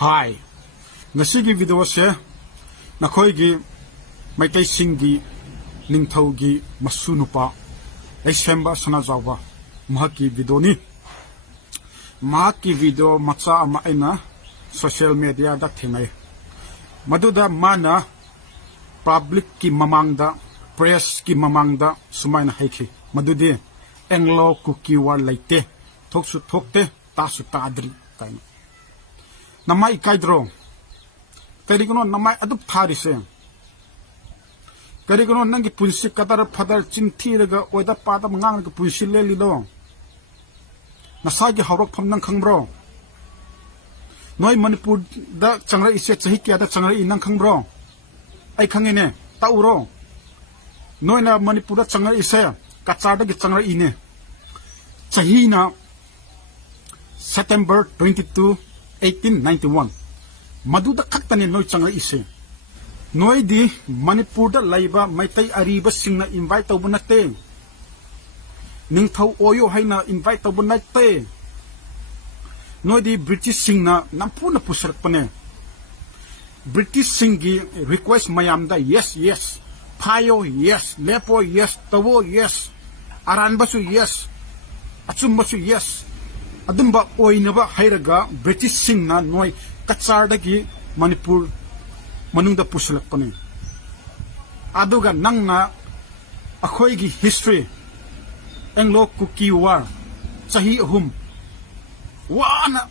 Hi. Ngasigi video se nakhoigi maitai singgi ningthaugi masunupa aisemba sana jawa mahaki video ni mahaki video macha ama aina social media da thengai maduda mana public ki mamangda press ki mamangda sumaina haiki madudi englo kuki war laite thoksu thokte tasu tadri kaina namai kaidro karikono namai adup tharise karikono nangi punsi kadar phadar chinthiraga oida pada mangang ga punsi le lido nasagi hawrok pham nang khangbro noi manipur da changra ise chahi kya da changra inang khangbro ai khangine tauro noi na manipur da changra ise kachar da changra ine chahi na September 22 1891 maduda khaktane noi changra ise noi di manipur da laiba maitai ariba singna invite tabu nate ningthau oyo haina invite tabu nate noi di british singna nampuna pusarpane british singi request mayamda yes phayo yes lepo yes tawo yes aranbasu yes achumbasu yes adumba oinaba hairaga british singna noi kacardagi manipur manungda pusulakpane aduga nangna akhoigi history englo kuki war chahi ahum wana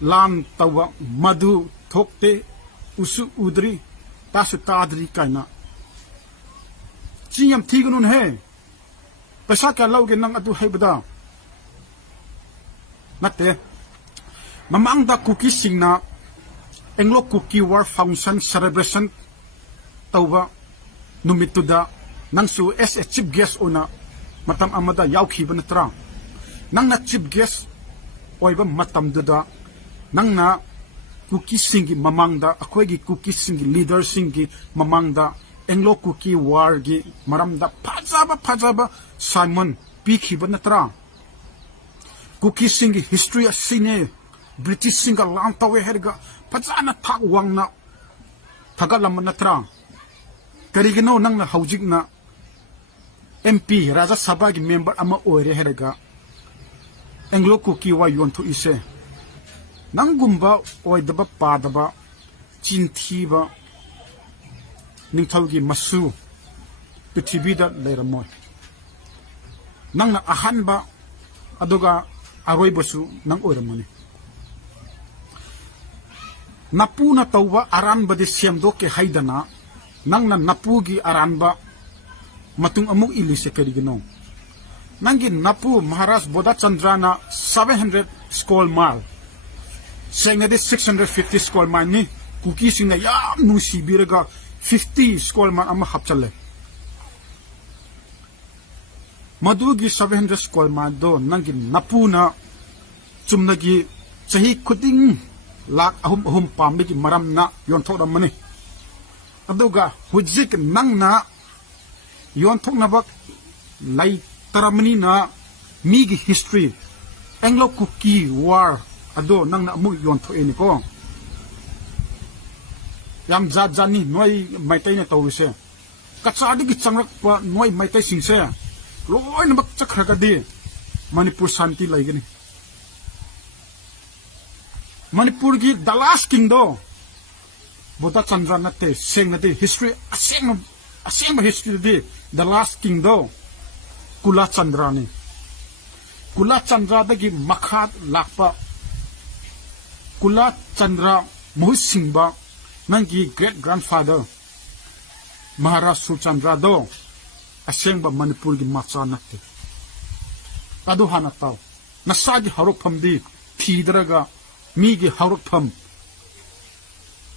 lam tawa madu thokte usu udri tasu tadri kaina chiyam thigunun he paisa ka lauge nang adu haibada nate mamangda kuki singna englo kuki war function celebration tawba numituda nangsu as a chief guest ona matam amada yaukhiba natra nangna chief guest oiba matam duda nangna kuki singi mamangda akhoigi kuki singi leader singi mamangda englo kuki war gi maramda phajaba Simon pikhiba natra kuki singi history asine British singa lantawe herga pajana thak wangna thagalam natra karigino nangna haujikna MP Raja Sabha gi member ama oire herga Anglo kuki wa yontu ise nangumba oidaba padaba chinthiba ningthaugi masu prithibida leiramoy nangna ahanba aduga aroibasu nang oiramani napuna tawba aranba de siamdo ke haidana nangna napugi aranba matung amuk ilise karigino nangi napu Maharaj Bodha Chandrana 700 square mile sengade 650 square mile ni kuki singna yam nusi biraga 50 square mile ama hapchale madugi 700 square mile do nangi napuna chumnagi chahi khuding lak ahum pambi maram na yon thok mani aduga hujik nangna yon thok na bak lai taramani na migi history Anglo kuki war ado nangna mu yon thok eni ko yam jani noi maitai na tawise kachadi gi changrak pa noi maitai singse loi na bak chakhraga di manipur santi laigani Manipur gi the last king do Bodha Chandra nate seng nate history aseng history di the last king do Kula Chandra ni Kula Chandra dagi makhat lakpa Kula Chandra muhsingba nangi great grandfather Maharaj Surchandra do asengba Manipur gi macha nate adu hana taw nasagi harok phamdi thidraga migi hawruk pham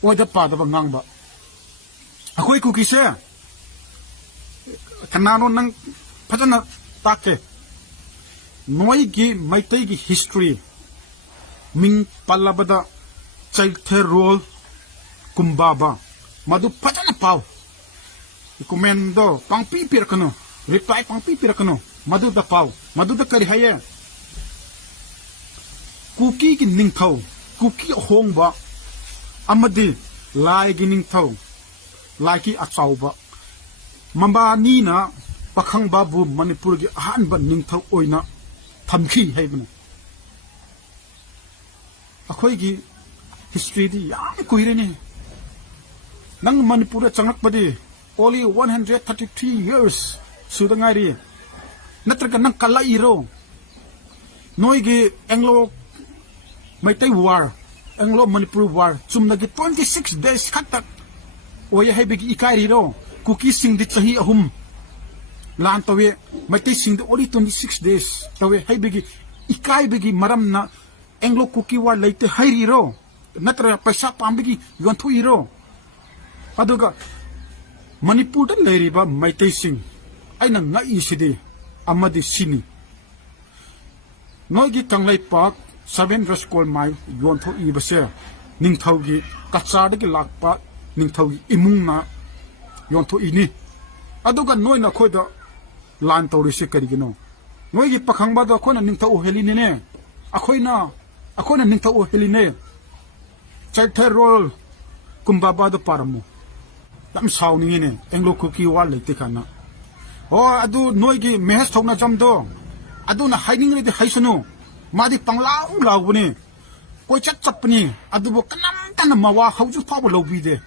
oida padaba ngangba akhoi kuki se kanano nang phajana take noi gi maitai gi history ming palabada chaithe role kumbaba madu phajana paw ikumendo pangpi pirkano reply pangpi pirkano madu da paw madu da kari haye kuki ki ningthau kuki hongba amadi lai gi ningthau lai ki achauba mamba ni na pakhang babu manipur gi ahan ba ningthau oina thamki haibna akhoi gi history di yam kuirene nang manipur changak padi only 133 years sudangari natraga nang kala iro noigi anglo maitai war anglo manipur war chumnagi 26 days khatak oya haibigi ikari ro kuki sing di chahi ahum lan tawe maitai sing di only 26 days tawe haibigi ikai bigi maram na anglo kuki war leite hairi ro natra paisa pambigi yonthu iro aduga manipur da leiriba maitai sing aina ngai sidi amadi sini noigi tanglai park 7 raskol mai yontho ibase ningthaugi kachadagi lakpa ningthaugi imungna yontho ini aduga noina khoida lan tawrisi karigino noigi pakhangba da khona ningthau heline ne akhoina ningthau heline chaitha rol kumbaba da paramu dam sawning ne englo kuki wa leite kana o adu noigi mehes thokna jamdo aduna hiding re de haisunu madi panglaung lawune koi chapni adubo kanam tan mawa hauju fawo lobi de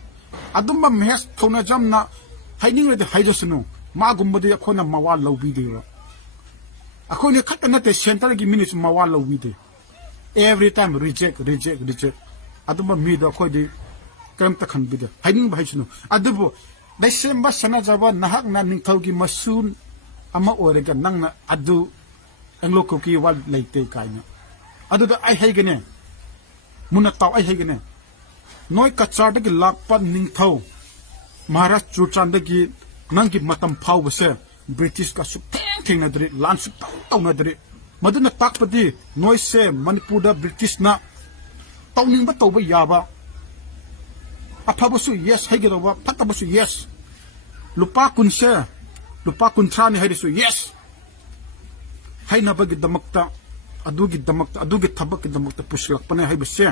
adumba mehes thona jamna hiding re de haidosunu ma gumbadi akhona mawa lobi de akhone khatna te center gi minutes mawa lobi de every time reject adumba mi do khoi de kam ta khan bi de hiding ba haisunu adubo December sana jaba nahak na ningthau gi masun ama orega nangna adu anglo kuki wal leite kaina adu da ai haigane muna taw ai haigane noi kachar da gi lakpa ningthau maharashtra chanda gi nangi matam phau base british ka su theng na dre lan su taw na dre maduna takpadi noi se manipur da british na tawning ba tawba yaba apabasu yes haigeroba patabasu yes lupa kunse lupa kuntrani haidisu yes hainabagi damakta adugi thabak damakta puslakpane haibase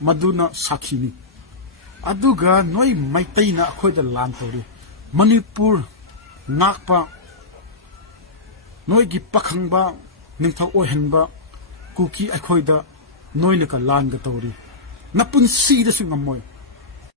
maduna sakhini aduga noi maitaina akhoida lan tori manipur nakpa noi gi pakhangba ningthau ohenba kuki akhoida noina ka lan ga tori napun si da singamoy